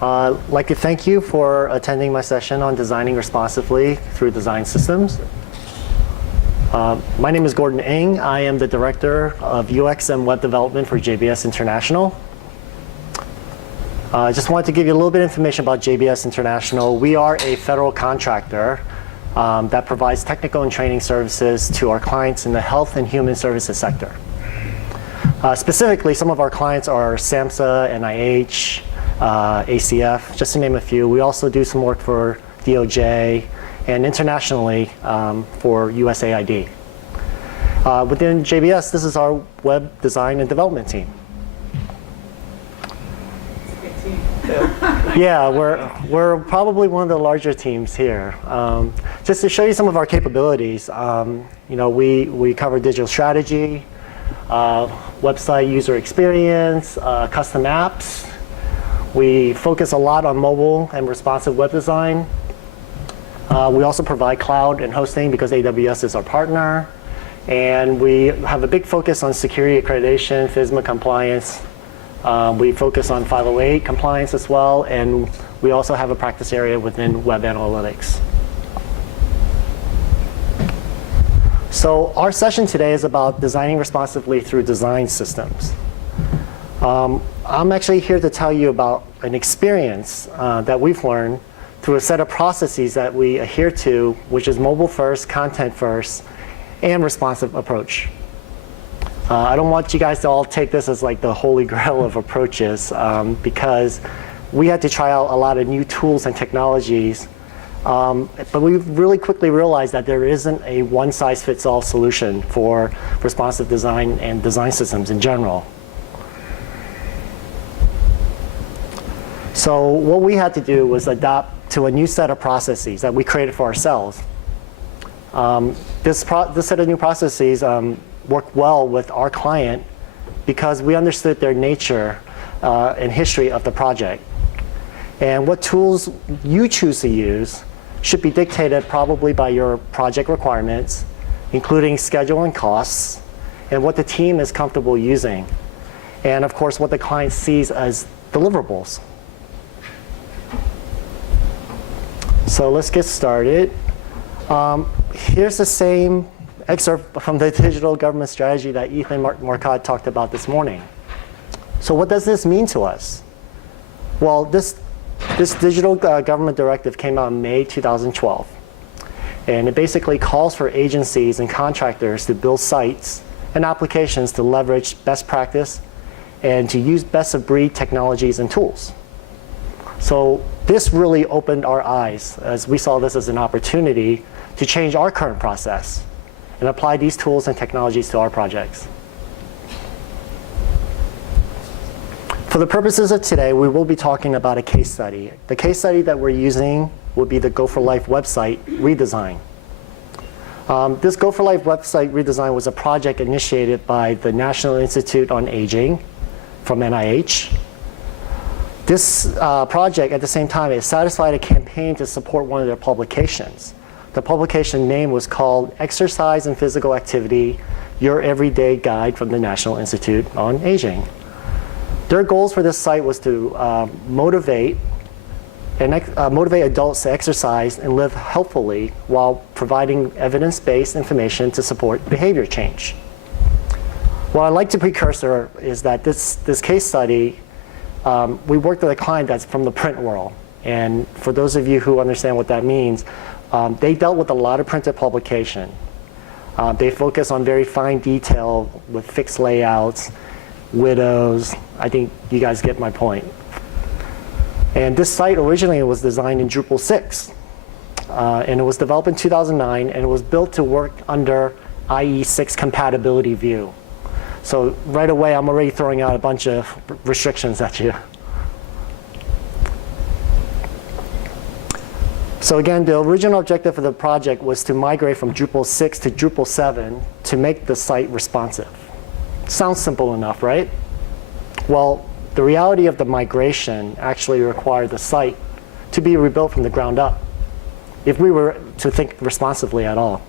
I'd like to thank you for attending my session on designing responsively through design systems. My name is Gordon Ng. I am the Director of UX and Web Development for JBS International. I just wanted to give you a little bit of information about JBS International. We are a federal contractor that provides technical and training services to our clients in the health and human services sector. Specifically, some of our clients are SAMHSA, NIH, ACF, just to name a few. We also do some work for DOJ and internationally for USAID. Within JBS, this is our web design and development team. Yeah, we're probably one of the larger teams here. Just to show you some of our capabilities, we cover digital strategy, website user experience, custom apps. We focus a lot on mobile and responsive web design. We also provide cloud and hosting because AWS is our partner. And we have a big focus on security accreditation, FISMA compliance. We focus on 508 compliance as well. And we also have a practice area within web analytics. So our session today is about designing responsively through design systems. I'm actually here to tell you about an experience that we've learned through a set of processes that we adhere to, which is mobile first, content first, and responsive approach. I don't want you guys to all take this as like the holy grail of approaches because we had to try out a lot of new tools and technologies, but we really quickly realized that there isn't a one-size-fits-all solution for responsive design and design systems in general. So what we had to do was adapt to a new set of processes that we created for ourselves. This set of new processes worked well with our client because we understood their nature and history of the project. And what tools you choose to use should be dictated probably by your project requirements, including schedule and costs, and what the team is comfortable using. And of course, what the client sees as deliverables. So let's get started. Here's the same excerpt from the digital government strategy that Ethan Marcotte talked about this morning. So what does this mean to us? Well, this digital government directive came out in May 2012. And it basically calls for agencies and contractors to build sites and applications to leverage best practice and to use best of breed technologies and tools. So this really opened our eyes as we saw this as an opportunity to change our current process and apply these tools and technologies to our projects. For the purposes of today, we will be talking about a case study. The case study that we're using would be the Go for Life website redesign. This Go for Life website redesign was a project initiated by the National Institute on Aging from NIH. This project, at the same time, it satisfied a campaign to support one of their publications. The publication name was called Exercise and Physical Activity, Your Everyday Guide from the National Institute on Aging. Their goals for this site was to motivate adults to exercise and live healthfully while providing evidence-based information to support behavior change. What I'd like to precursor is that this case study, we worked with a client that's from the print world. And for those of you who understand what that means, they dealt with a lot of printed publication. They focus on very fine detail with fixed layouts, widows. I think you guys get my point. And this site originally was designed in Drupal 6. And it was developed in 2009, and it was built to work under IE6 compatibility view. So right away, I'm already throwing out a bunch of restrictions at you. So again, the original objective of the project was to migrate from Drupal 6 to Drupal 7 to make the site responsive. Sounds simple enough, right? Well, the reality of the migration actually required the site to be rebuilt from the ground up if we were to think responsively at all.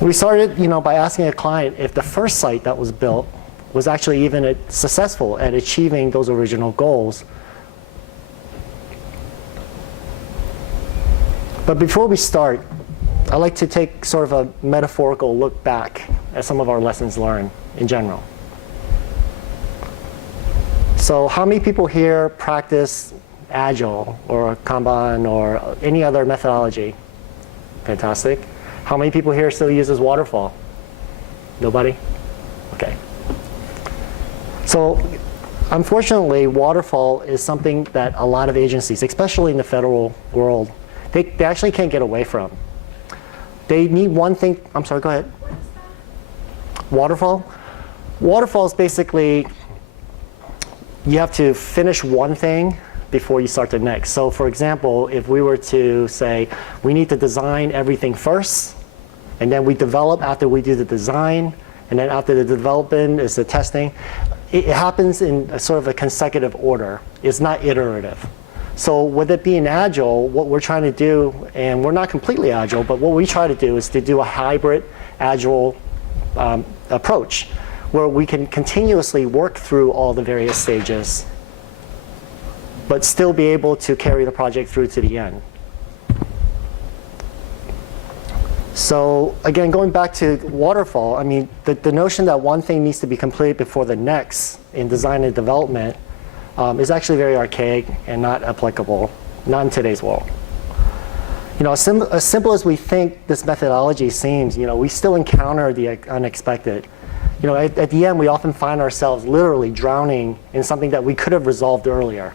We started by asking a client if the first site that was built was actually even successful at achieving those original goals. But before we start, I'd like to take sort of a metaphorical look back at some of our lessons learned in general. So how many people here practice Agile or Kanban or any other methodology? Fantastic. How many people here still uses WATERFALL? Nobody? Okay. So unfortunately, WATERFALL is something that a lot of agencies, especially in the federal world, they actually can't get away from. They need one thing. I'm sorry, go ahead. WATERFALL? WATERFALL is basically, you have to finish one thing before you start the next. So for example, if we were to say, we need to design everything first, and then we develop after we do the design, and then after the development is the testing, it happens in a sort of a consecutive order. It's not iterative. So with it being Agile, what we're trying to do, and we're not completely Agile, but what we try to do is to do a hybrid Agile approach, where we can continuously work through all the various stages, but still be able to carry the project through to the end. So again, going back to WATERFALL, I mean, the notion that one thing needs to be completed before the next in design and development is actually very archaic and not applicable, not in today's world. You know, as simple as we think this methodology seems, you know, we still encounter the unexpected. You know, at the end, we often find ourselves literally drowning in something that we could have resolved earlier.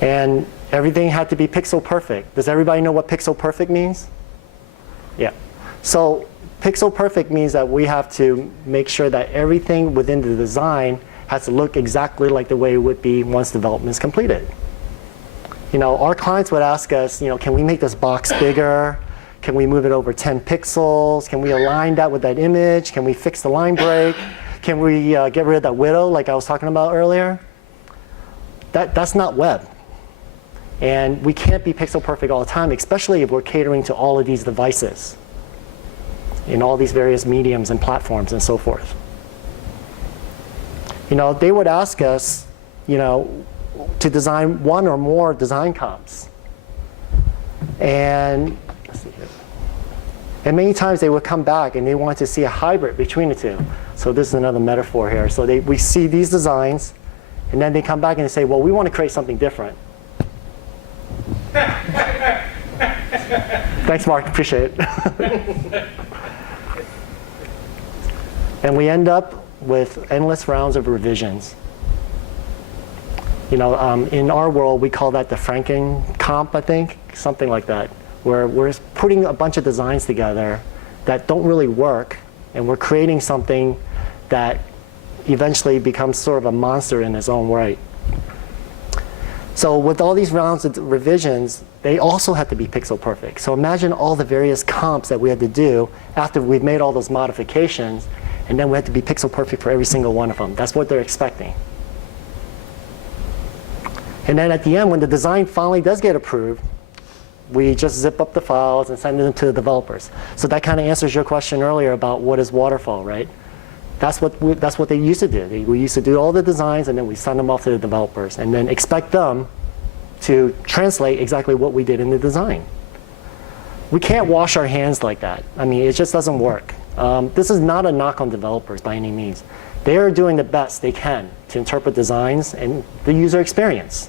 And everything had to be pixel perfect. Does everybody know what pixel perfect means? Yeah. So pixel perfect means that we have to make sure that everything within the design has to look exactly like the way it would be once development is completed. You know, our clients would ask us, you know, can we make this box bigger? Can we move it over 10 pixels? Can we align that with that image? Can we fix the line break? Can we get rid of that widow like I was talking about earlier? That's not web. And we can't be pixel perfect all the time, especially if we're catering to all of these devices in all these various mediums and platforms and so forth. You know, they would ask us, you know, to design one or more design comps. And let's see here. And many times they would come back and they want to see a hybrid between the two. So this is another metaphor here. So we see these designs, and then they come back and they say, well, we want to create something different. Thanks, Mark. Appreciate it. And we end up with endless rounds of revisions. You know, in our world, we call that the Franken comp, I think, something like that, where we're putting a bunch of designs together that don't really work, and we're creating something that eventually becomes sort of a monster in its own right. So with all these rounds of revisions, they also have to be pixel perfect. So imagine all the various comps that we had to do after we've made all those modifications, and then we have to be pixel perfect for every single one of them. That's what they're expecting. And then at the end, when the design finally does get approved, we just zip up the files and send them to the developers. So that kind of answers your question earlier about what is WATERFALL, right? That's what they used to do. We used to do all the designs, and then we send them off to the developers, and then expect them to translate exactly what we did in the design. We can't wash our hands like that. I mean, it just doesn't work. This is not a knock on developers by any means. They are doing the best they can to interpret designs and the user experience.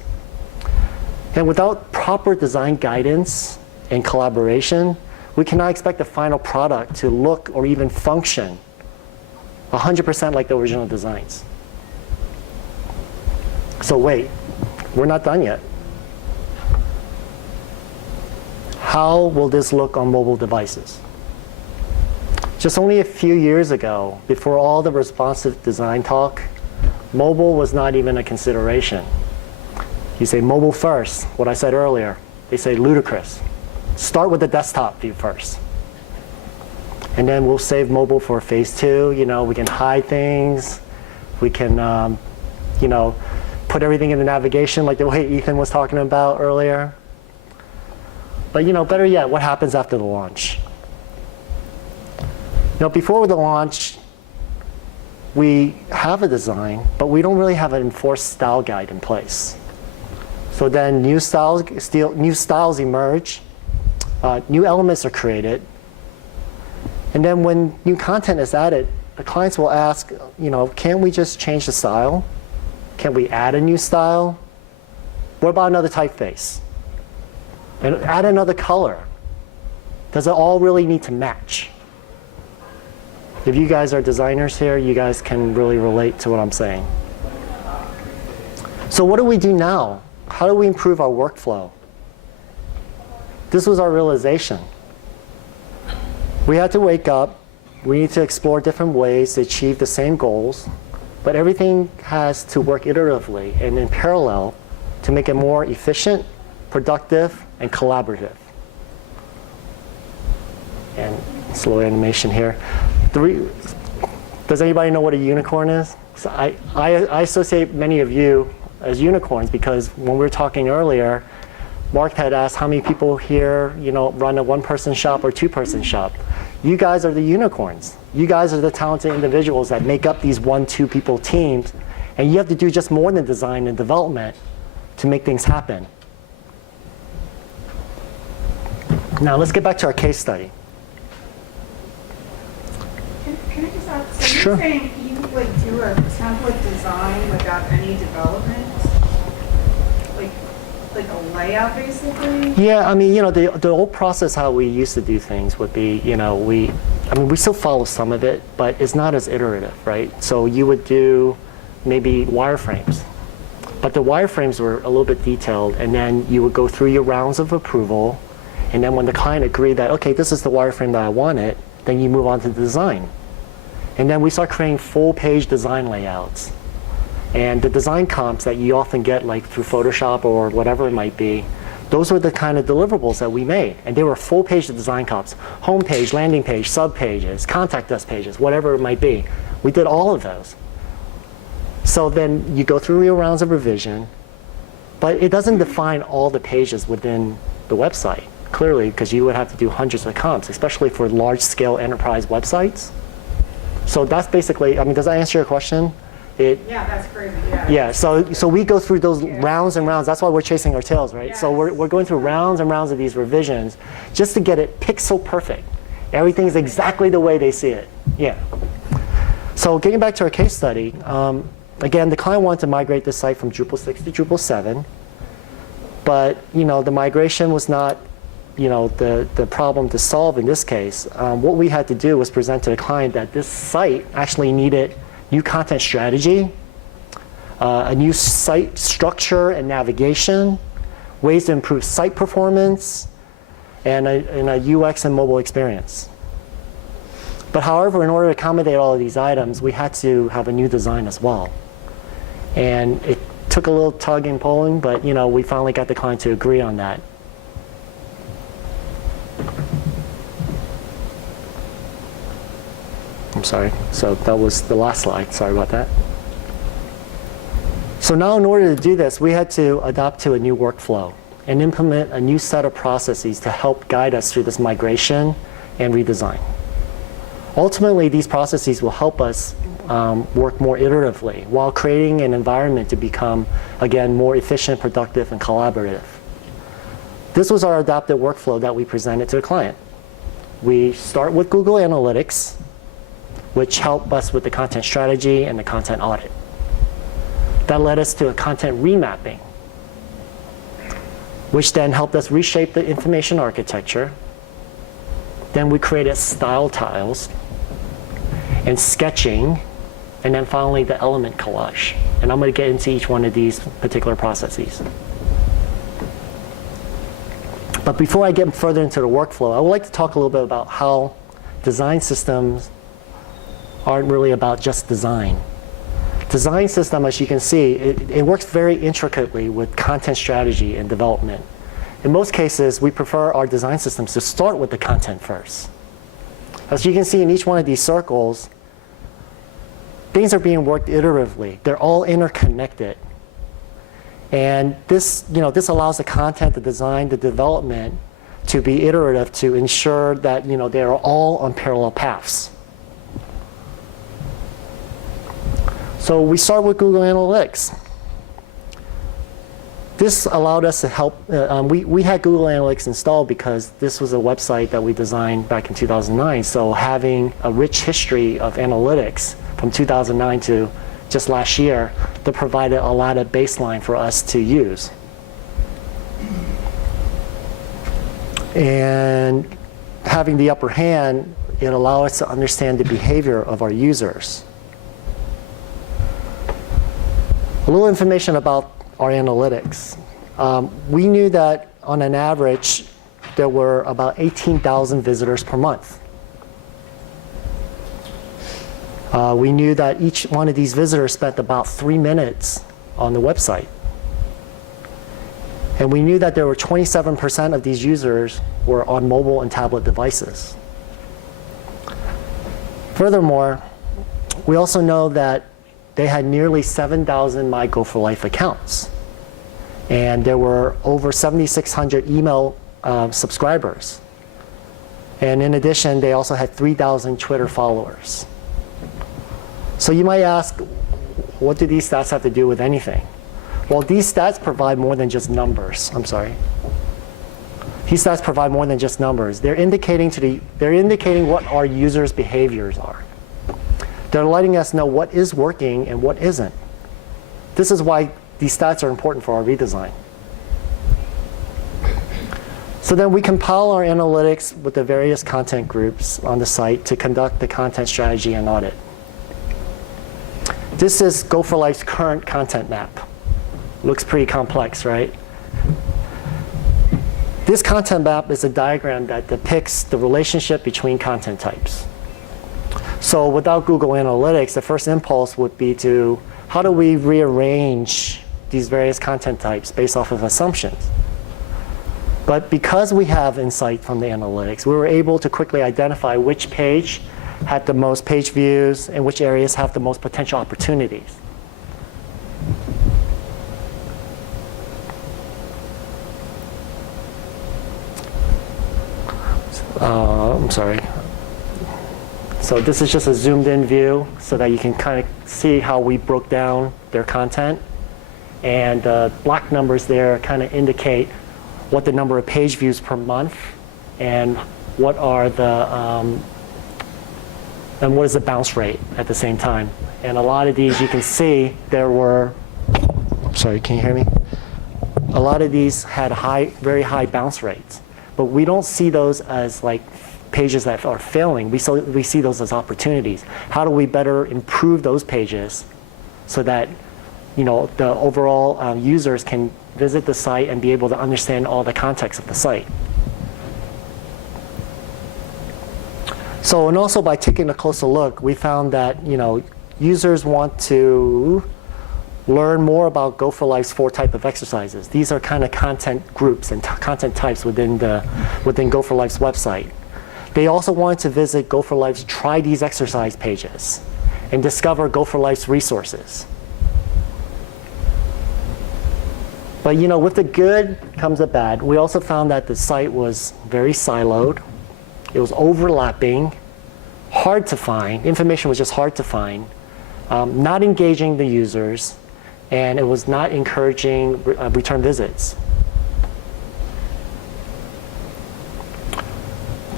And without proper design guidance and collaboration, we cannot expect the final product to look or even function 100% like the original designs. So wait, we're not done yet. How will this look on mobile devices? Just only a few years ago, before all the responsive design talk, mobile was not even a consideration. You say mobile first, what I said earlier. They say ludicrous. Start with the desktop view first. And then we'll save mobile for phase 2. You know, we can hide things. We can, you know, put everything in the navigation like the way Ethan was talking about earlier. But, you know, better yet, what happens after the launch? You know, before the launch, we have a design, but we don't really have an enforced style guide in place. So then new styles emerge, new elements are created, and then when new content is added, the clients will ask, can we just change the style? Can we add a new style? What about another typeface? And add another color. Does it all really need to match? If you guys are designers here, you guys can really relate to what I'm saying. So what do we do now? How do we improve our workflow? This was our realization. We had to wake up. We need to explore different ways to achieve the same goals, but everything has to work iteratively and in parallel to make it more efficient, productive, and collaborative. And slow animation here. Does anybody know what a unicorn is? So I associate many of you as unicorns because when we were talking earlier, Mark had asked how many people here run a one-person shop or two-person shop. You guys are the unicorns. You guys are the talented individuals that make up these 1-2 people teams, and you have to do just more than design and development to make things happen. Now let's get back to our case study. Can I just ask, so Sure. you're saying you would do a template design without any development? Like a layout, basically? Yeah, I mean, the old process how we used to do things would be, we still follow some of it, but it's not as iterative, right? So you would do maybe wireframes, but the wireframes were a little bit detailed, and then you would go through your rounds of approval, and then when the client agreed that, okay, this is the wireframe that I wanted, then you move on to the design. And then we start creating full-page design layouts. And the design comps that you often get like through Photoshop or whatever it might be, those were the kind of deliverables that we made. And they were full-page design comps, home page, landing page, sub-pages, contact us pages, whatever it might be. We did all of those. So then you go through your rounds of revision, but it doesn't define all the pages within the website, clearly, because you would have to do hundreds of comps, especially for large-scale enterprise websites. So that's basically, does that answer your question? Yeah, that's crazy, yeah. Yeah, so we go through those rounds and rounds. That's why we're chasing our tails, right? Yes. So we're going through rounds and rounds of these revisions just to get it pixel perfect. Everything's exactly the way they see it. Yeah. So getting back to our case study, again, the client wanted to migrate the site from Drupal 6 to Drupal 7, but the migration was not the problem to solve in this case. What we had to do was present to the client that this site actually needed new content strategy, a new site structure and navigation, ways to improve site performance, and a UX and mobile experience. But however, in order to accommodate all of these items, we had to have a new design as well. And it took a little tug and pulling, but we finally got the client to agree on that. I'm sorry, so that was the last slide, sorry about that. So now in order to do this, we had to adapt to a new workflow and implement a new set of processes to help guide us through this migration and redesign. Ultimately, these processes will help us work more iteratively while creating an environment to become, again, more efficient, productive, and collaborative. This was our adapted workflow that we presented to the client. We start with Google Analytics, which helped us with the content strategy and the content audit. That led us to a content remapping, which then helped us reshape the information architecture. Then we created style tiles and sketching, and then finally the element collage. And I'm going to get into each one of these particular processes. But before I get further into the workflow, I would like to talk a little bit about how design systems aren't really about just design. Design system, as you can see, it works very intricately with content strategy and development. In most cases, we prefer our design systems to start with the content first. As you can see in each one of these circles, things are being worked iteratively. They're all interconnected. And this allows the content, the design, the development to be iterative to ensure that they are all on parallel paths. So we start with Google Analytics. This allowed us to help, we had Google Analytics installed because this was a website that we designed back in 2009. So having a rich history of analytics from 2009 to just last year, that provided a lot of baseline for us to use. And having the upper hand, it allowed us to understand the behavior of our users. A little information about our analytics. We knew that on an average, there were about 18,000 visitors per month. We knew that each one of these visitors spent about 3 minutes on the website. And we knew that there were 27% of these users were on mobile and tablet devices. Furthermore, we also know that they had nearly 7,000 My Go for Life accounts. And there were over 7,600 email subscribers. And in addition, they also had 3,000 Twitter followers. So you might ask, what do these stats have to do with anything? Well, these stats provide more than just numbers. I'm sorry. These stats provide more than just numbers. They're indicating what our users' behaviors are. They're letting us know what is working and what isn't. This is why these stats are important for our redesign. So then we compile our analytics with the various content groups on the site to conduct the content strategy and audit. This is Go for Life's current content map. Looks pretty complex, right? This content map is a diagram that depicts the relationship between content types. So without Google Analytics, the first impulse would be to, how do we rearrange these various content types based off of assumptions? But because we have insight from the analytics, we were able to quickly identify which page had the most page views and which areas have the most potential opportunities. I'm sorry. So this is just a zoomed in view so that you can kind of see how we broke down their content. And black numbers there kind of indicate what the number of page views per month and what are the and what is the bounce rate at the same time. And a lot of these you can see there were, sorry, can you hear me? A lot of these had very high bounce rates, but we don't see those as like pages that are failing. We see those as opportunities. How do we better improve those pages so that the overall users can visit the site and be able to understand all the context of the site? So, and also by taking a closer look, we found that users want to learn more about Go for Life's 4 types of exercises. These are kind of content groups and content types within Go for Life's website. They also wanted to visit Go for Life's Try These Exercise pages and discover Go for Life's resources. But with the good comes the bad. We also found that the site was very siloed. It was overlapping, hard to find. Information was just hard to find, not engaging the users, and it was not encouraging return visits.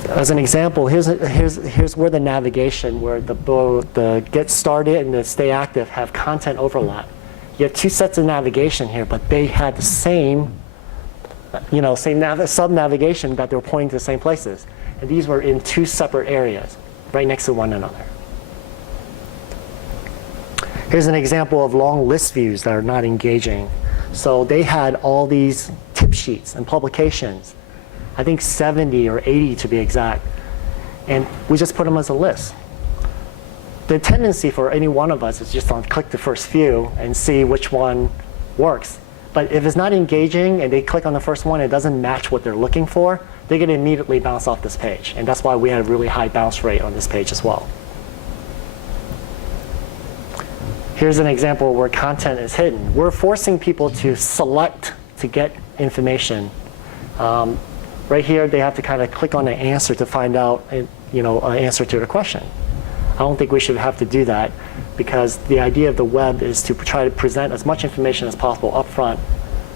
As an example, here's where the navigation, where the Get Started and the Stay Active have content overlap. You have 2 sets of navigation here, but they had the same, sub-navigation that they were pointing to the same places. And these were in 2 separate areas, right next to one another. Here's an example of long list views that are not engaging. So they had all these tip sheets and publications, I think 70 or 80 to be exact. And we just put them as a list. The tendency for any one of us is just to click the first few and see which one works. But if it's not engaging and they click on the first one, it doesn't match what they're looking for, they're going to immediately bounce off this page. And that's why we had a really high bounce rate on this page as well. Here's an example where content is hidden. We're forcing people to select to get information. Right here, they have to kind of click on the answer to find out, an answer to the question. I don't think we should have to do that. because the idea of the web is to try to present as much information as possible up front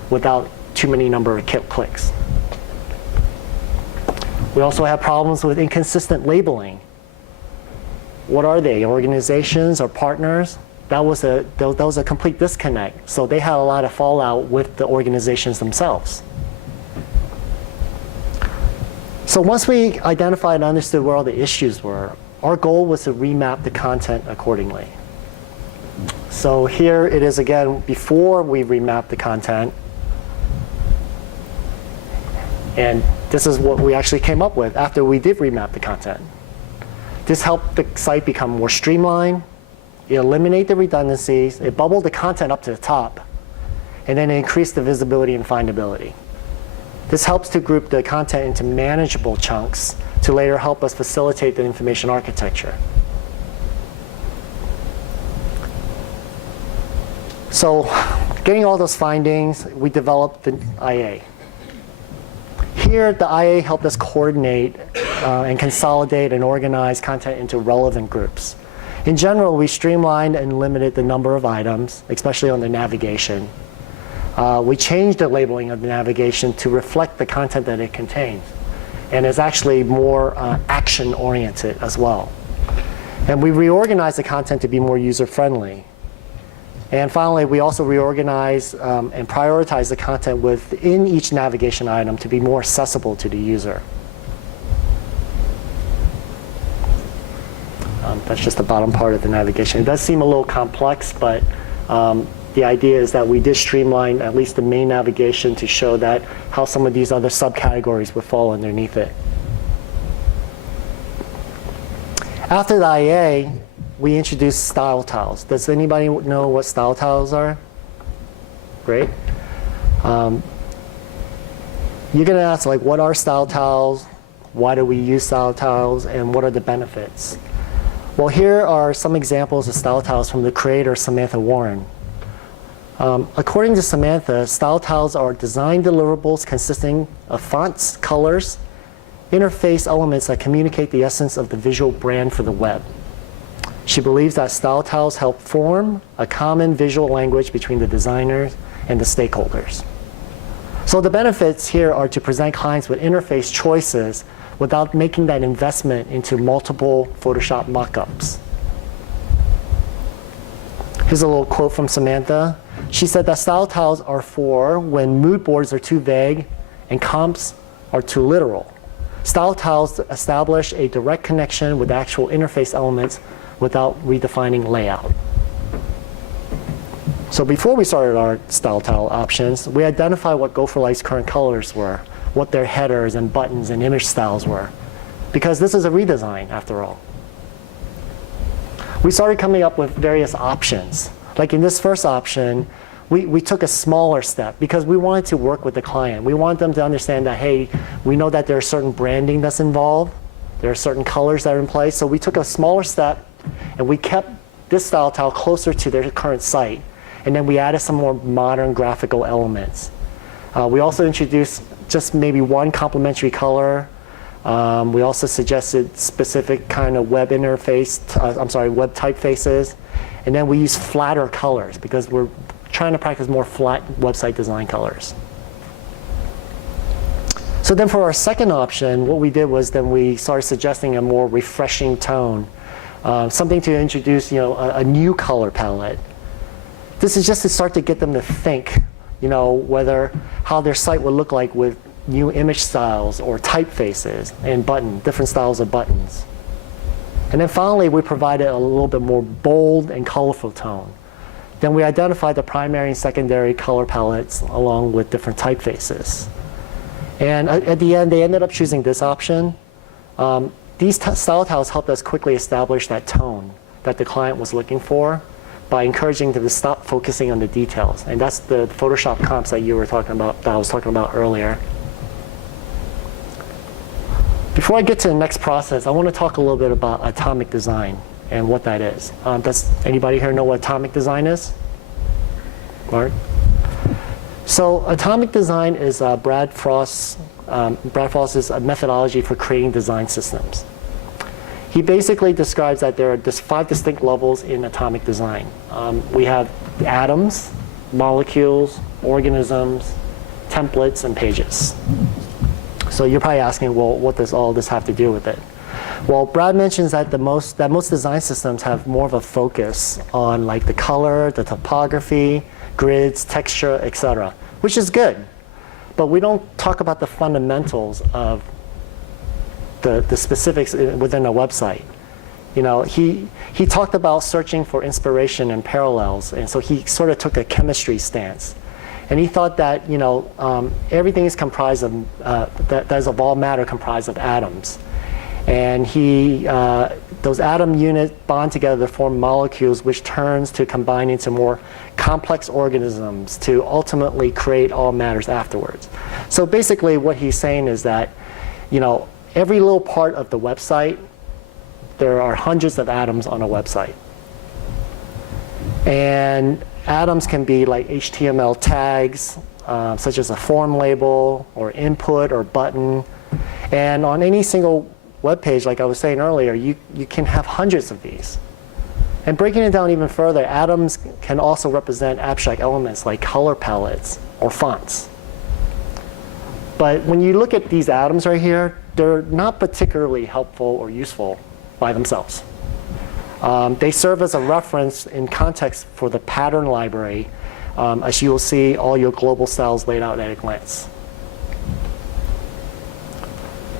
without too many number of clicks. We also have problems with inconsistent labeling. What are they, organizations or partners? That was a complete disconnect. So they had a lot of fallout with the organizations themselves. So once we identified and understood where all the issues were, our goal was to remap the content accordingly. So here it is again before we remap the content. And this is what we actually came up with after we did remap the content. This helped the site become more streamlined. It eliminated the redundancies. It bubbled the content up to the top. And then it increased the visibility and findability. This helps to group the content into manageable chunks to later help us facilitate the information architecture. So getting all those findings, we developed the IA. Here, the IA helped us coordinate and consolidate and organize content into relevant groups. In general, we streamlined and limited the number of items, especially on the navigation. We changed the labeling of the navigation to reflect the content that it contains. And is actually more action-oriented as well. And we reorganized the content to be more user-friendly. And finally, we also reorganized and prioritized the content within each navigation item to be more accessible to the user. That's just the bottom part of the navigation. It does seem a little complex, but the idea is that we did streamline at least the main navigation to show that how some of these other subcategories would fall underneath it. After the IA, we introduced style tiles. Does anybody know what style tiles are? Great. You're going to ask, like, what are style tiles? Why do we use style tiles? And what are the benefits? Well, here are some examples of style tiles from the creator, Samantha Warren. According to Samantha, style tiles are design deliverables consisting of fonts, colors, interface elements that communicate the essence of the visual brand for the web. She believes that style tiles help form a common visual language between the designers and the stakeholders. So the benefits here are to present clients with interface choices without making that investment into multiple Photoshop mockups. Here's a little quote from Samantha. She said that style tiles are for when mood boards are too vague and comps are too literal. Style tiles establish a direct connection with actual interface elements without redefining layout. So before we started our style tile options, we identified what Gopherlight's current colors were, what their headers and buttons and image styles were, because this is a redesign after all. We started coming up with various options. Like in this first option, we took a smaller step because we wanted to work with the client. We wanted them to understand that, hey, we know that there's certain branding that's involved. There are certain colors that are in place. So we took a smaller step and we kept this style tile closer to their current site. And then we added some more modern graphical elements. We also introduced just maybe one complementary color. We also suggested specific kind of web interface, web typefaces. And then we use flatter colors because we're trying to practice more flat website design colors. So then for our second option, what we did was then we started suggesting a more refreshing tone, something to introduce, a new color palette. This is just to start to get them to think, how their site would look like with new image styles or typefaces and different styles of buttons. And then finally, we provided a little bit more bold and colorful tone. Then we identified the primary and secondary color palettes along with different typefaces. And at the end, they ended up choosing this option. These style tiles helped us quickly establish that tone that the client was looking for by encouraging them to stop focusing on the details. And that's the Photoshop comps that you were talking about, that I was talking about earlier. Before I get to the next process, I want to talk a little bit about atomic design and what that is. Does anybody here know what atomic design is? Mark? So atomic design is Brad Frost's methodology for creating design systems. He basically describes that there are just 5 distinct levels in atomic design. We have atoms, molecules, organisms, templates, and pages. So you're probably asking, well, what does all this have to do with it? Well, Brad mentions that most design systems have more of a focus on like the color, the topography, grids, texture, etc., which is good. But we don't talk about the fundamentals of the specifics within a website. You know, he talked about searching for inspiration and parallels, and so he sort of took a chemistry stance. And he thought that, you know, everything is comprised of, that is of all matter comprised of atoms. And those atom units bond together to form molecules, which turns to combine into more complex organisms to ultimately create all matters afterwards. So basically what he's saying is that, you know, every little part of the website, there are hundreds of atoms on a website. And atoms can be like HTML tags, such as a form label or input or button. And on any single web page, like I was saying earlier, you can have hundreds of these. And breaking it down even further, atoms can also represent abstract elements like color palettes or fonts. But when you look at these atoms right here, they're not particularly helpful or useful by themselves. They serve as a reference in context for the pattern library, as you will see all your global styles laid out at a glance.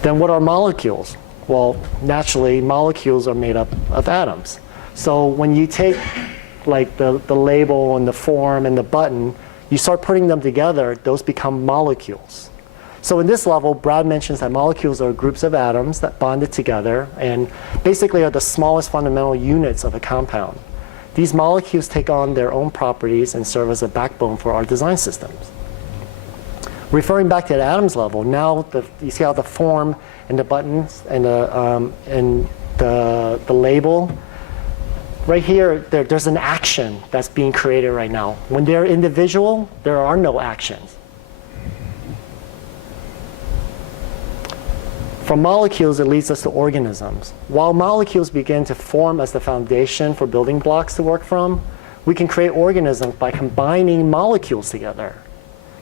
Then what are molecules? Well, naturally, molecules are made up of atoms. So when you take like the label and the form and the button, you start putting them together, those become molecules. So in this level, Brad mentions that molecules are groups of atoms that bonded together and basically are the smallest fundamental units of a compound. These molecules take on their own properties and serve as a backbone for our design systems. Referring back to the atoms level, now you see how the form and the buttons and the label, right here, there's an action that's being created right now. When they're individual, there are no actions. From molecules, it leads us to organisms. While molecules begin to form as the foundation for building blocks to work from, we can create organisms by combining molecules together.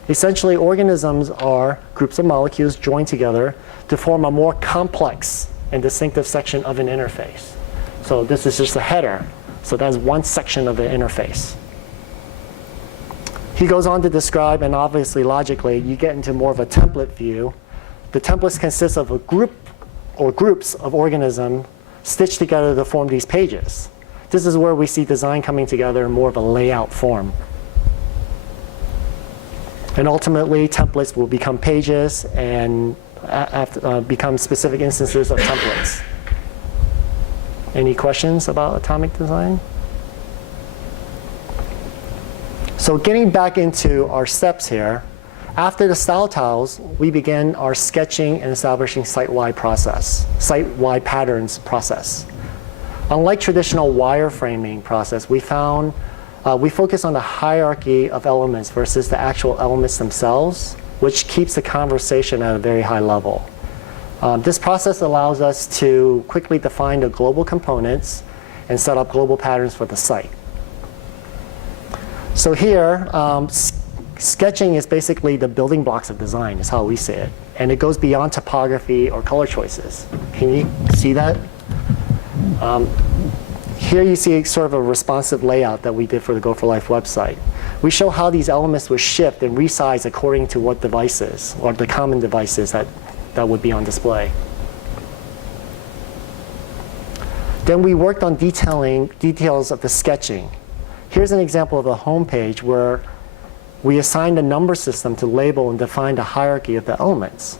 Essentially, organisms are groups of molecules joined together to form a more complex and distinctive section of an interface. So this is just a header. So that's one section of the interface. He goes on to describe, and obviously logically, you get into more of a template view. The templates consist of a group or groups of organisms stitched together to form these pages. This is where we see design coming together in more of a layout form. And ultimately, templates will become pages and become specific instances of templates. Any questions about atomic design? So getting back into our steps here, after the style tiles, we begin our sketching and establishing site-wide patterns process. Unlike traditional wireframing process, we found we focus on the hierarchy of elements versus the actual elements themselves, which keeps the conversation at a very high level. This process allows us to quickly define the global components and set up global patterns for the site. So here, sketching is basically the building blocks of design, is how we see it. And it goes beyond topography or color choices. Can you see that? Here you see sort of a responsive layout that we did for the Go for Life website. We show how these elements would shift and resize according to what devices, or the common devices that would be on display. Then we worked on details of the sketching. Here's an example of a home page where we assigned a number system to label and define the hierarchy of the elements.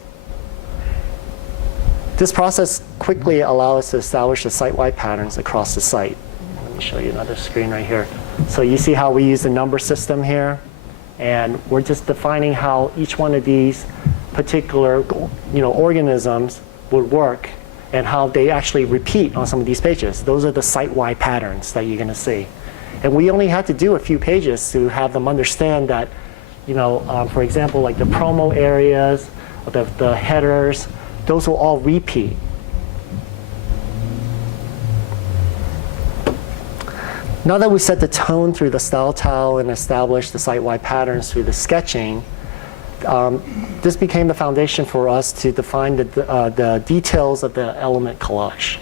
This process quickly allows us to establish the site-wide patterns across the site. Let me show you another screen right here. So you see how we use the number system here, and we're just defining how each one of these particular organisms would work and how they actually repeat on some of these pages. Those are the site-wide patterns that you're going to see. And we only had to do a few pages to have them understand that, for example, like the promo areas, the headers, those will all repeat. Now that we set the tone through the style tile and established the site-wide patterns through the sketching, this became the foundation for us to define the details of the element collage.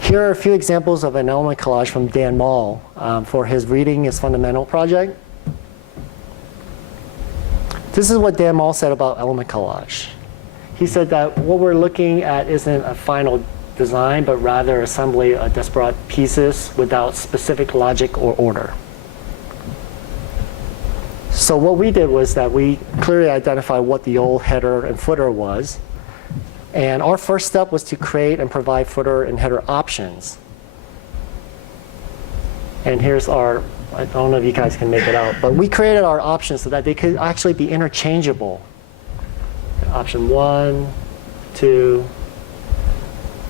Here are a few examples of an element collage from Dan Mall for his Reading is Fundamental project. This is what Dan Mall said about element collage. He said that what we're looking at isn't a final design, but rather assembly of disparate pieces without specific logic or order. So what we did was that we clearly identified what the old header and footer was. And our first step was to create and provide footer and header options. And here's our, I don't know if you guys can make it out, but we created our options so that they could actually be interchangeable. Option 1, 2,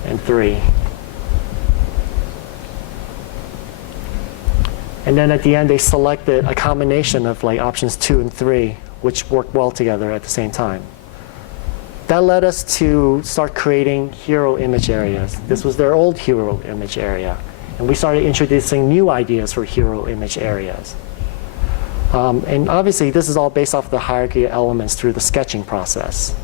and 3. And then at the end, they selected a combination of like options 2 and 3, which work well together at the same time. That led us to start creating hero image areas. This was their old hero image area. And we started introducing new ideas for hero image areas. And obviously, this is all based off the hierarchy of elements through the sketching process.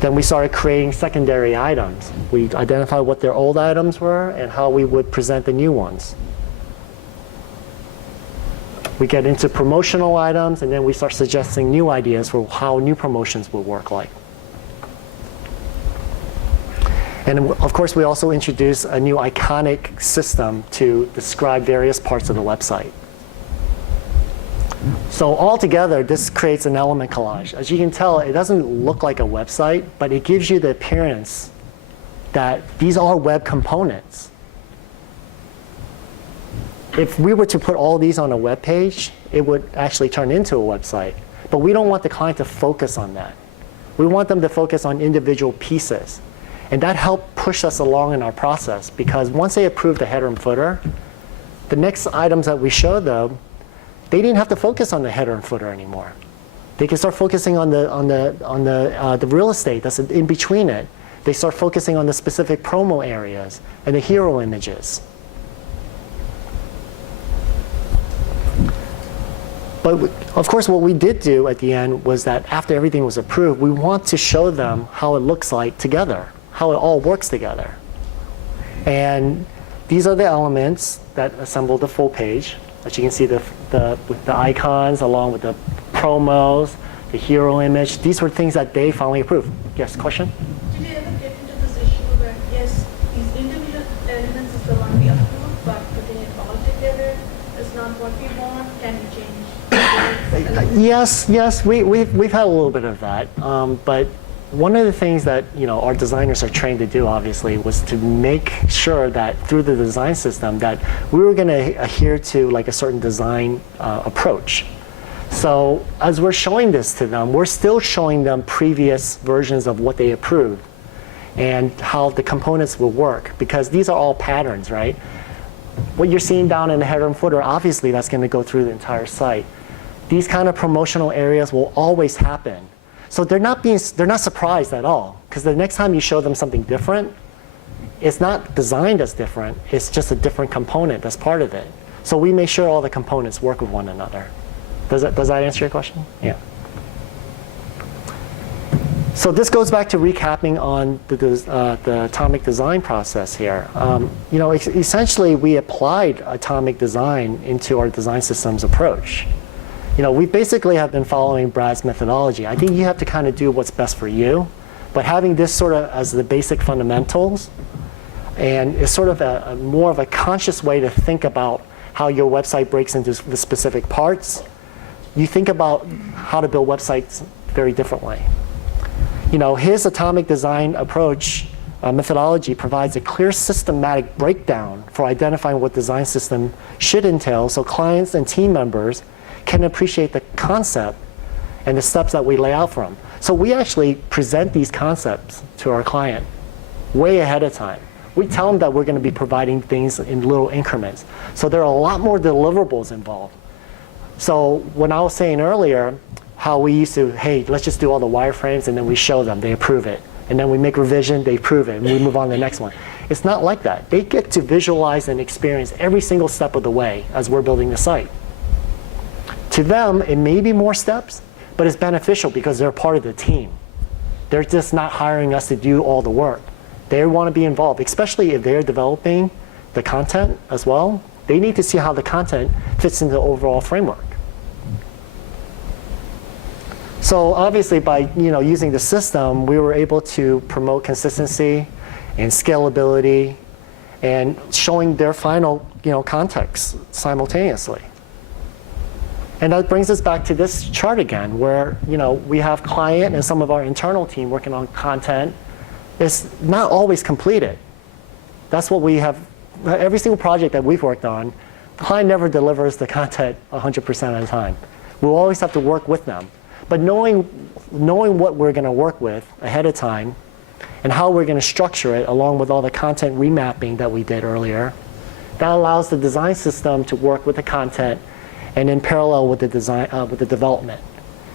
Then we started creating secondary items. We identified what their old items were and how we would present the new ones. We get into promotional items, and then we start suggesting new ideas for how new promotions will work like. And of course, we also introduce a new iconic system to describe various parts of the website. So altogether, this creates an element collage. As you can tell, it doesn't look like a website, but it gives you the appearance that these are web components. If we were to put all these on a web page, it would actually turn into a website. But we don't want the client to focus on that. We want them to focus on individual pieces. And that helped push us along in our process, because once they approved the header and footer, the next items that we showed them, they didn't have to focus on the header and footer anymore. They can start focusing on the real estate that's in between it. They start focusing on the specific promo areas and the hero images. But of course, what we did do at the end was that after everything was approved, we want to show them how it looks like together, how it all works together. And these are the elements that assemble the full page. As you can see, with the icons along with the promos, the hero image, these were things that they finally approved. Yes, question? Did you ever get into this issue where, yes, these individual elements is the one we approve, but putting it all together is not what we want? Can we change? Yes, we've had a little bit of that. But one of the things that our designers are trained to do, obviously, was to make sure that through the design system that we were going to adhere to like a certain design approach. So as we're showing this to them, we're still showing them previous versions of what they approved and how the components will work, because these are all patterns, right? What you're seeing down in the header and footer, obviously that's going to go through the entire site. These kind of promotional areas will always happen. So they're not surprised at all, because the next time you show them something different, it's not designed as different, it's just a different component that's part of it. So we make sure all the components work with one another. Does that answer your question? Yeah. So this goes back to recapping on the atomic design process here. Essentially we applied atomic design into our design systems approach. We basically have been following Brad's methodology. I think you have to kind of do what's best for you, but having this sort of as the basic fundamentals, and it's sort of more of a conscious way to think about how your website breaks into the specific parts. You think about how to build websites very differently. His atomic design approach methodology provides a clear systematic breakdown for identifying what design system should entail, so clients and team members can appreciate the concept and the steps that we lay out for them. So we actually present these concepts to our client way ahead of time. We tell them that we're going to be providing things in little increments. So there are a lot more deliverables involved. So when I was saying earlier how we used to, hey, let's just do all the wireframes and then we show them, they approve it. And then we make revision, they approve it, and we move on to the next one. It's not like that. They get to visualize and experience every single step of the way as we're building the site. To them, it may be more steps, but it's beneficial because they're part of the team. They're just not hiring us to do all the work. They want to be involved, especially if they're developing the content as well. They need to see how the content fits into the overall framework. So obviously by using the system, we were able to promote consistency and scalability and showing their final context simultaneously. And that brings us back to this chart again, where we have client and some of our internal team working on content. It's not always completed. That's what we have. Every single project that we've worked on, the client never delivers the content 100% of the time. We'll always have to work with them. But knowing what we're going to work with ahead of time and how we're going to structure it along with all the content remapping that we did earlier, that allows the design system to work with the content and in parallel with the design, with the development.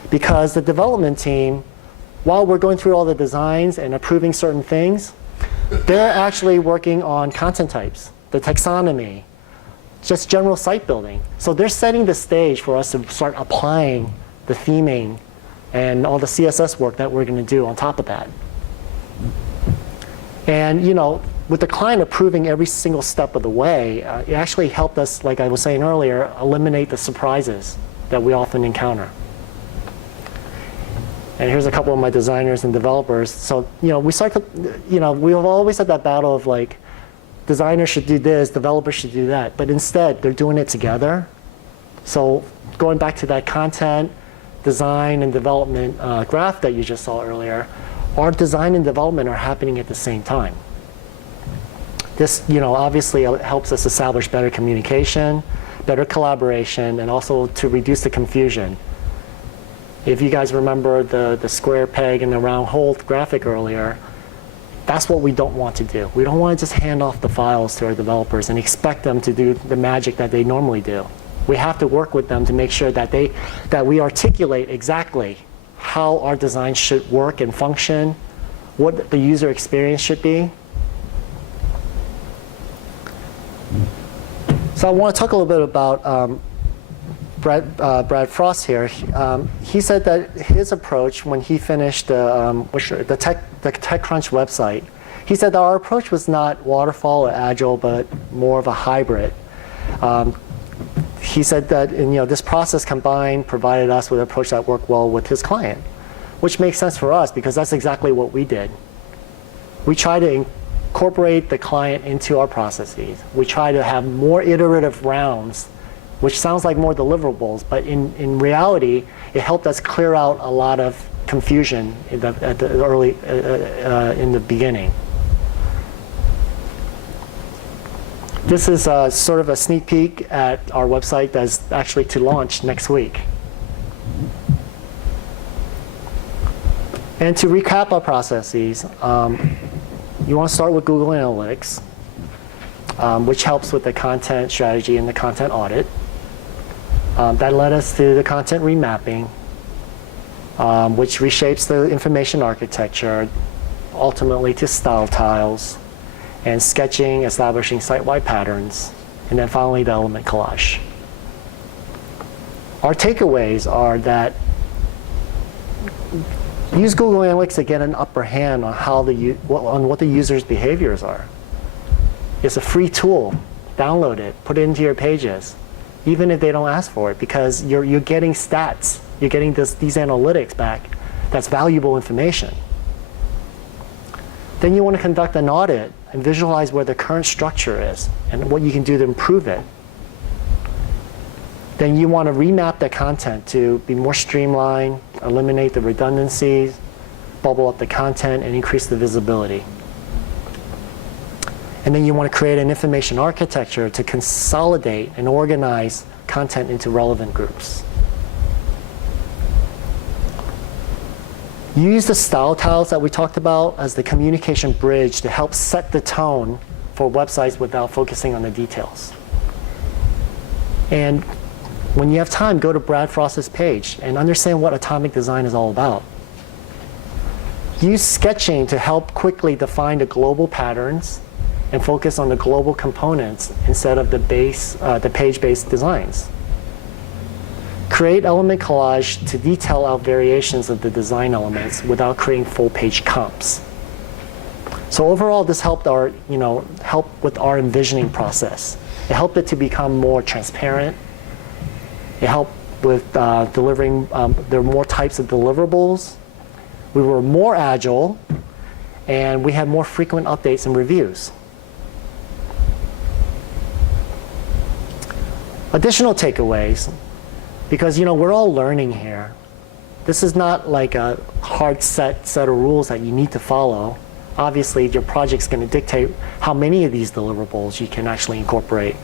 Because the development team, while we're going through all the designs and approving certain things, they're actually working on content types, the taxonomy, just general site building. So they're setting the stage for us to start applying the theming and all the CSS work that we're going to do on top of that. And with the client approving every single step of the way, it actually helped us, like I was saying earlier, eliminate the surprises that we often encounter. And here's a couple of my designers and developers. So we start to, we've always had that battle of like, designers should do this, developers should do that. But instead, they're doing it together. So going back to that content, design, and development graph that you just saw earlier, our design and development are happening at the same time. This, obviously helps us establish better communication, better collaboration, and also to reduce the confusion. If you guys remember the square peg and the round hole graphic earlier, that's what we don't want to do. We don't want to just hand off the files to our developers and expect them to do the magic that they normally do. We have to work with them to make sure that we articulate exactly how our design should work and function, what the user experience should be. So I want to talk a little bit about Brad Frost here. He said that his approach when he finished the TechCrunch website, he said that our approach was not waterfall or agile, but more of a hybrid. He said that this process combined provided us with an approach that worked well with his client, which makes sense for us because that's exactly what we did. We try to incorporate the client into our processes. We try to have more iterative rounds, which sounds like more deliverables, but in reality, it helped us clear out a lot of confusion in the beginning. This is sort of a sneak peek at our website that's actually to launch next week. And to recap our processes, you want to start with Google Analytics, which helps with the content strategy and the content audit. That led us to the content remapping, which reshapes the information architecture, ultimately to style tiles, and sketching, establishing site-wide patterns, and then finally the element collage. Our takeaways are that use Google Analytics to get an upper hand on what the user's behaviors are. It's a free tool. Download it, put it into your pages, even if they don't ask for it, because you're getting stats. You're getting these analytics back. That's valuable information. Then you want to conduct an audit and visualize where the current structure is and what you can do to improve it. Then you want to remap the content to be more streamlined, eliminate the redundancies, bubble up the content, and increase the visibility. And then you want to create an information architecture to consolidate and organize content into relevant groups. Use the style tiles that we talked about as the communication bridge to help set the tone for websites without focusing on the details. And when you have time, go to Brad Frost's page and understand what atomic design is all about. Use sketching to help quickly define the global patterns and focus on the global components instead of the page-based designs. Create element collage to detail out variations of the design elements without creating full-page comps. So overall, this helped with our envisioning process. It helped it to become more transparent. It helped with delivering, there were more types of deliverables. We were more agile, and we had more frequent updates and reviews. Additional takeaways, because we're all learning here. This is not like a hard set of rules that you need to follow. Obviously, your project's going to dictate how many of these deliverables you can actually incorporate.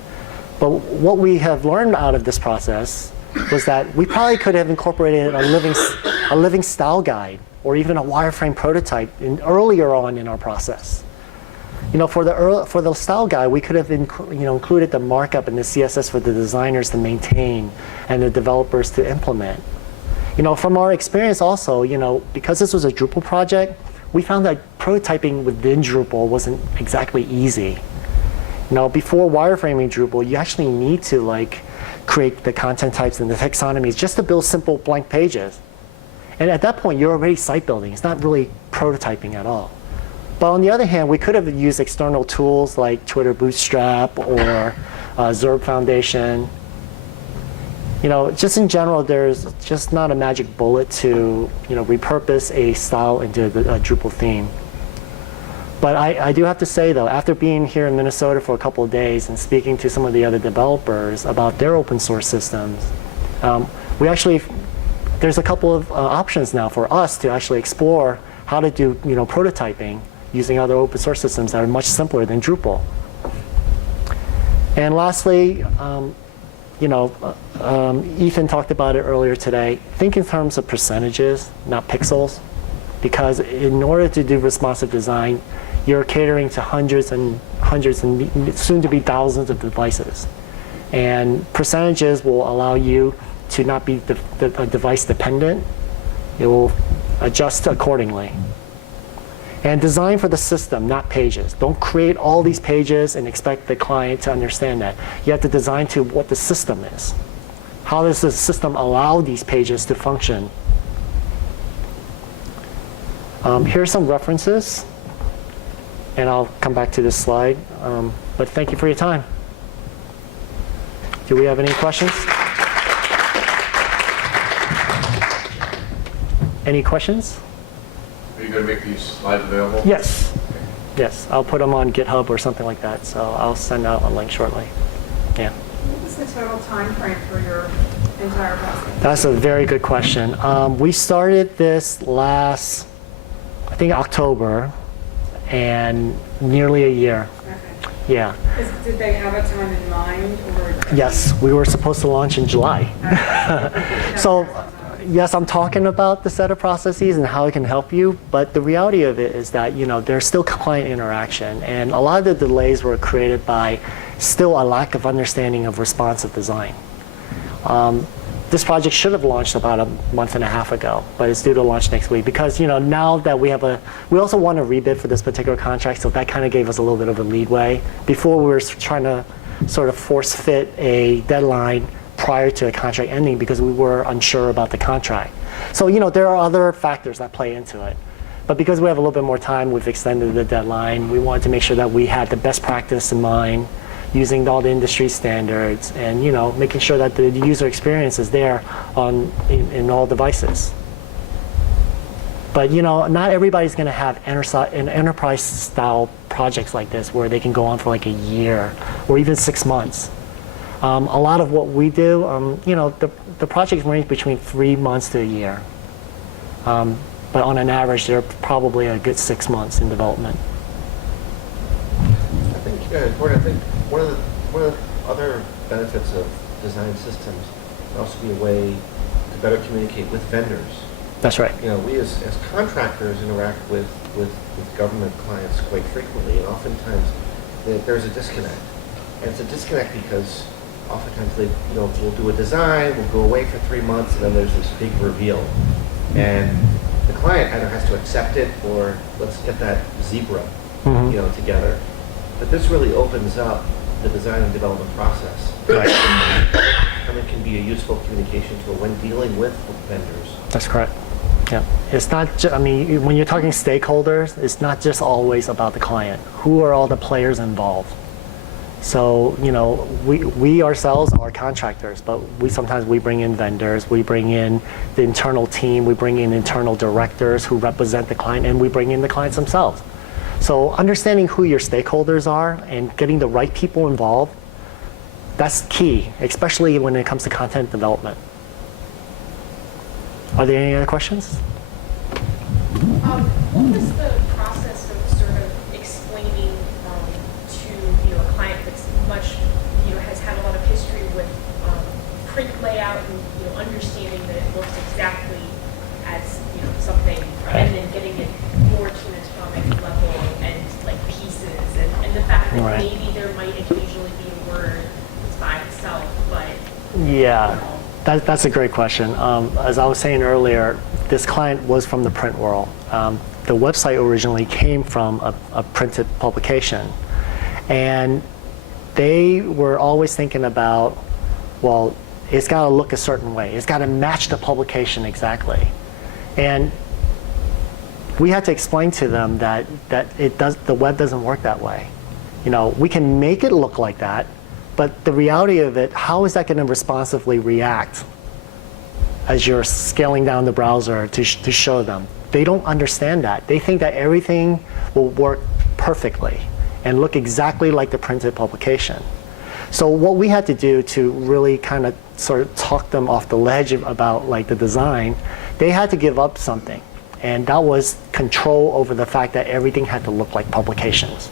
But what we have learned out of this process was that we probably could have incorporated a living style guide or even a wireframe prototype earlier on in our process. For the style guide, we could have included the markup and the CSS for the designers to maintain and the developers to implement. From our experience also, because this was a Drupal project, we found that prototyping within Drupal wasn't exactly easy. Before wireframing Drupal, you actually need to create the content types and the taxonomies just to build simple blank pages. And at that point, you're already site building. It's not really prototyping at all. But on the other hand, we could have used external tools like Twitter Bootstrap or Zurb Foundation. Just in general, there's just not a magic bullet to repurpose a style into a Drupal theme. But I do have to say, though, after being here in Minnesota for a couple of days and speaking to some of the other developers about their open source systems, there's a couple of options now for us to actually explore how to do prototyping using other open source systems that are much simpler than Drupal. And lastly, Ethan talked about it earlier today. Think in terms of percentages, not pixels, because in order to do responsive design, you're catering to hundreds and soon to be thousands of devices. And percentages will allow you to not be device dependent. It will adjust accordingly. And design for the system, not pages. Don't create all these pages and expect the client to understand that. You have to design to what the system is. How does the system allow these pages to function? Here are some references, and I'll come back to this slide. But thank you for your time. Do we have any questions? Any questions? Are you going to make these slides available? Yes. Yes, I'll put them on GitHub or something like that. So I'll send out a link shortly. Yeah. What was the total time frame for your entire process? That's a very good question. We started this last, I think, October, and nearly a year. Okay. Yeah. Did they have a time in mind? Or Yes, we were supposed to launch in July. So, yes, I'm talking about the set of processes and how it can help you, but the reality of it is that there's still client interaction, and a lot of the delays were created by still a lack of understanding of responsive design. This project should have launched about a month and a half ago, but it's due to launch next week because now that we also want to rebid for this particular contract, so that kind of gave us a little bit of a leadway. Before we were trying to sort of force fit a deadline prior to a contract ending because we were unsure about the contract. So there are other factors that play into it. But because we have a little bit more time, we've extended the deadline. We wanted to make sure that we had the best practice in mind, using all the industry standards, and making sure that the user experience is there in all devices. But not everybody's going to have enterprise-style projects like this where they can go on for like a year or even 6 months. A lot of what we do, the projects range between 3 months to a year. But on an average, they're probably a good 6 months in development. I think, Gordon, one of the other benefits of design systems can also be a way to better communicate with vendors. That's right. We as contractors interact with government clients quite frequently, and oftentimes there's a disconnect. And it's a disconnect because oftentimes we'll do a design, we'll go away for 3 months, and then there's this big reveal. And the client either has to accept it or let's get that zebra, together. But this really opens up the design and development process. Right. And it can be a useful communication tool when dealing with vendors. That's correct. Yeah. It's not, I mean, when you're talking stakeholders, it's not just always about the client. Who are all the players involved? So, you know, we ourselves are contractors, but sometimes we bring in vendors, we bring in the internal team, we bring in internal directors who represent the client, and we bring in the clients themselves. So understanding who your stakeholders are and getting the right people involved, that's key, especially when it comes to content development. Are there any other questions? What was the process of sort of explaining to a client that's much has had a lot of history with print layout and understanding that it looks exactly as something, and then getting it more to an atomic level and like pieces and the fact that maybe there might occasionally be a word that's by itself, but yeah. That's a great question. As I was saying earlier, this client was from the print world. The website originally came from a printed publication. And they were always thinking about, well, it's got to look a certain way. It's got to match the publication exactly. And we had to explain to them that the web doesn't work that way. We can make it look like that, but the reality of it, how is that going to responsively react as you're scaling down the browser to show them? They don't understand that. They think that everything will work perfectly and look exactly like the printed publication. So what we had to do to really kind of sort of talk them off the ledge about like the design, they had to give up something. And that was control over the fact that everything had to look like publications.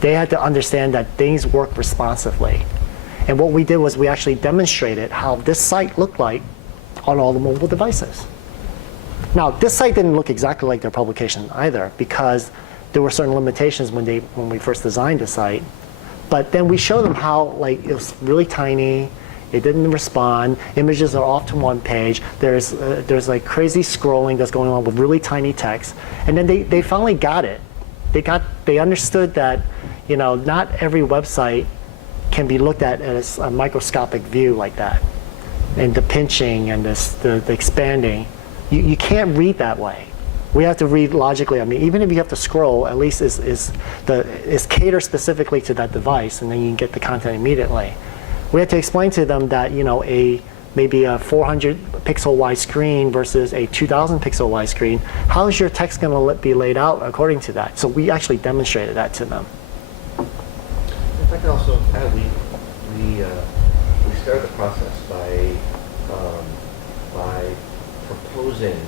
They had to understand that things work responsively. And what we did was we actually demonstrated how this site looked like on all the mobile devices. Now, this site didn't look exactly like their publication either, because there were certain limitations when we first designed the site. But then we showed them how it was really tiny, it didn't respond, images are off to one page, there's like crazy scrolling that's going on with really tiny text. And then they finally got it. They understood that not every website can be looked at as a microscopic view like that. And the pinching and the expanding, you can't read that way. We have to read logically. I mean, even if you have to scroll, at least it's catered specifically to that device, and then you can get the content immediately. We had to explain to them that maybe a 400 pixel wide screen versus a 2000 pixel wide screen, how is your text going to be laid out according to that? So we actually demonstrated that to them. If I could also add, we started the process by proposing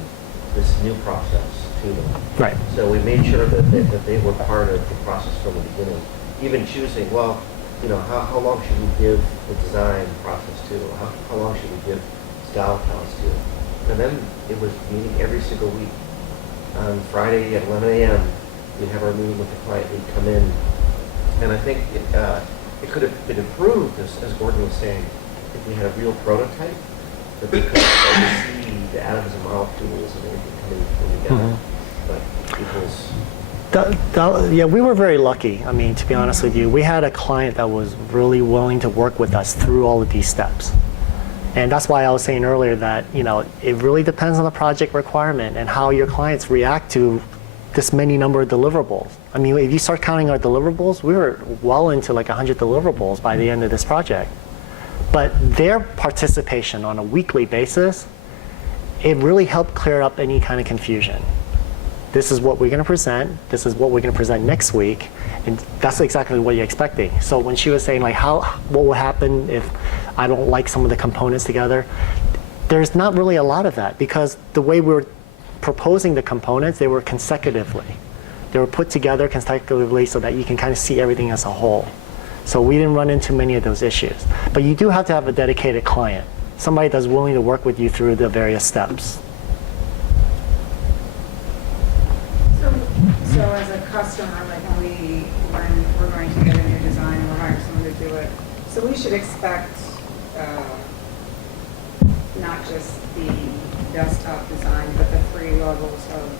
this new process to them. Right. So we made sure that they were part of the process from the beginning. Even choosing, well, how long should we give the design process to? How long should we give style counts to? And then it was meeting every single week. On Friday at 11 a.m., we'd have our meeting with the client. They'd come in. And I think it could have been improved, as Gordon was saying, if we had a real prototype that they could start to see the atoms and molecules and everything coming together. But it was... Yeah, we were very lucky. I mean, to be honest with you, we had a client that was really willing to work with us through all of these steps. And that's why I was saying earlier that, it really depends on the project requirement and how your clients react to this many number of deliverables. I mean, if you start counting our deliverables, we were well into like 100 deliverables by the end of this project. But their participation on a weekly basis, it really helped clear up any kind of confusion. This is what we're going to present. This is what we're going to present next week. And that's exactly what you're expecting. So when she was saying like, what will happen if I don't like some of the components together? There's not really a lot of that, because the way we were proposing the components, they were consecutively. They were put together consecutively so that you can kind of see everything as a whole. So we didn't run into many of those issues. But you do have to have a dedicated client, somebody that's willing to work with you through the various steps. So as a customer, like when we're going to get a new design and we're hiring someone to do it, so we should expect not just the desktop design, but the 3 levels of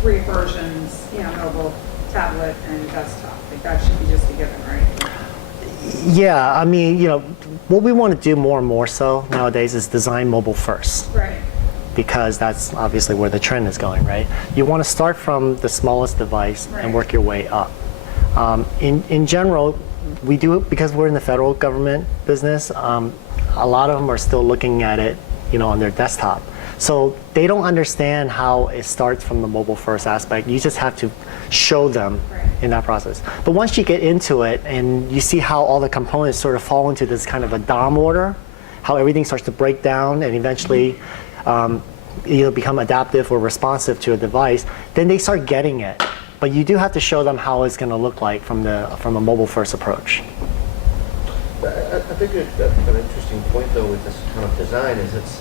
3 versions, mobile, tablet and desktop. Like that should be just a given, right? Yeah, I mean, what we want to do more and more so nowadays is design mobile first, Right. because that's obviously where the trend is going, right? You want to start from the smallest device Right. and work your way up. In general, we do it because we're in the federal government business. A lot of them are still looking at it, on their desktop. So they don't understand how it starts from the mobile first aspect. You just have to show them Right. in that process. But once you get into it and you see how all the components sort of fall into this kind of a DOM order, how everything starts to break down and eventually become adaptive or responsive to a device, then they start getting it. But you do have to show them how it's going to look like from a mobile first approach. I think an interesting point, though, with this kind of design is it's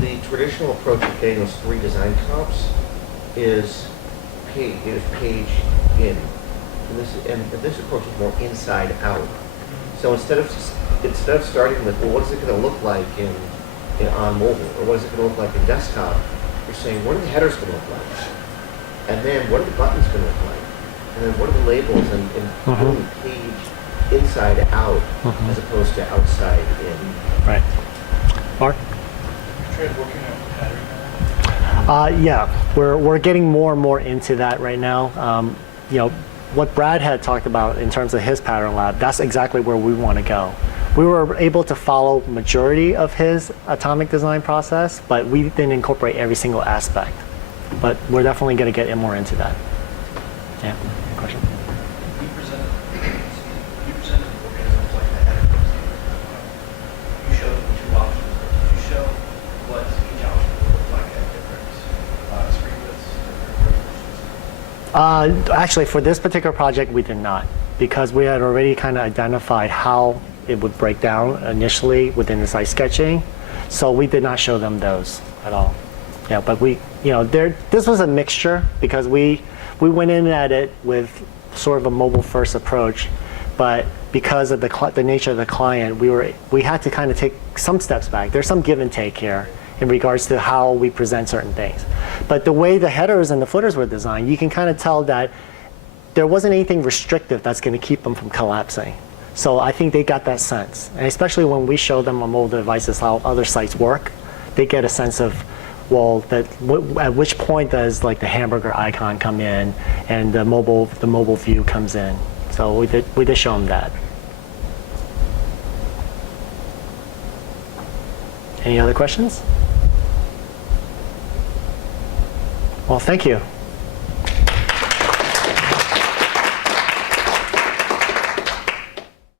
the traditional approach of getting those 3 design comps is page in. And this approach is more inside out. So instead of starting with, well, what is it going to look like on mobile, or what is it going to look like in desktop, you're saying, what are the headers going to look like? And then what are the buttons going to look like? And then what are the labels? And really page inside out as opposed to outside in. Right. Mark? Tried working on pattern. Yeah, we're getting more and more into that right now. What Brad had talked about in terms of his pattern lab, that's exactly where we want to go. We were able to follow majority of his atomic design process, but we didn't incorporate every single aspect. But we're definitely going to get more into that. Yeah, question? You presented organisms like the header. You showed the 2 options. Did you show what each option would look like at different screen widths, different resolutions? Actually, for this particular project, we did not, because we had already kind of identified how it would break down initially within the site sketching. So we did not show them those at all. Yeah, but this was a mixture because we went in at it with sort of a mobile first approach, but because of the nature of the client, we had to kind of take some steps back. There's some give and take here in regards to how we present certain things. But the way the headers and the footers were designed, you can kind of tell that there wasn't anything restrictive that's going to keep them from collapsing. So I think they got that sense. And especially when we show them on mobile devices how other sites work, they get a sense of, well, at which point does like the hamburger icon come in and the mobile view comes in. So we did show them that. Any other questions? Well, thank you.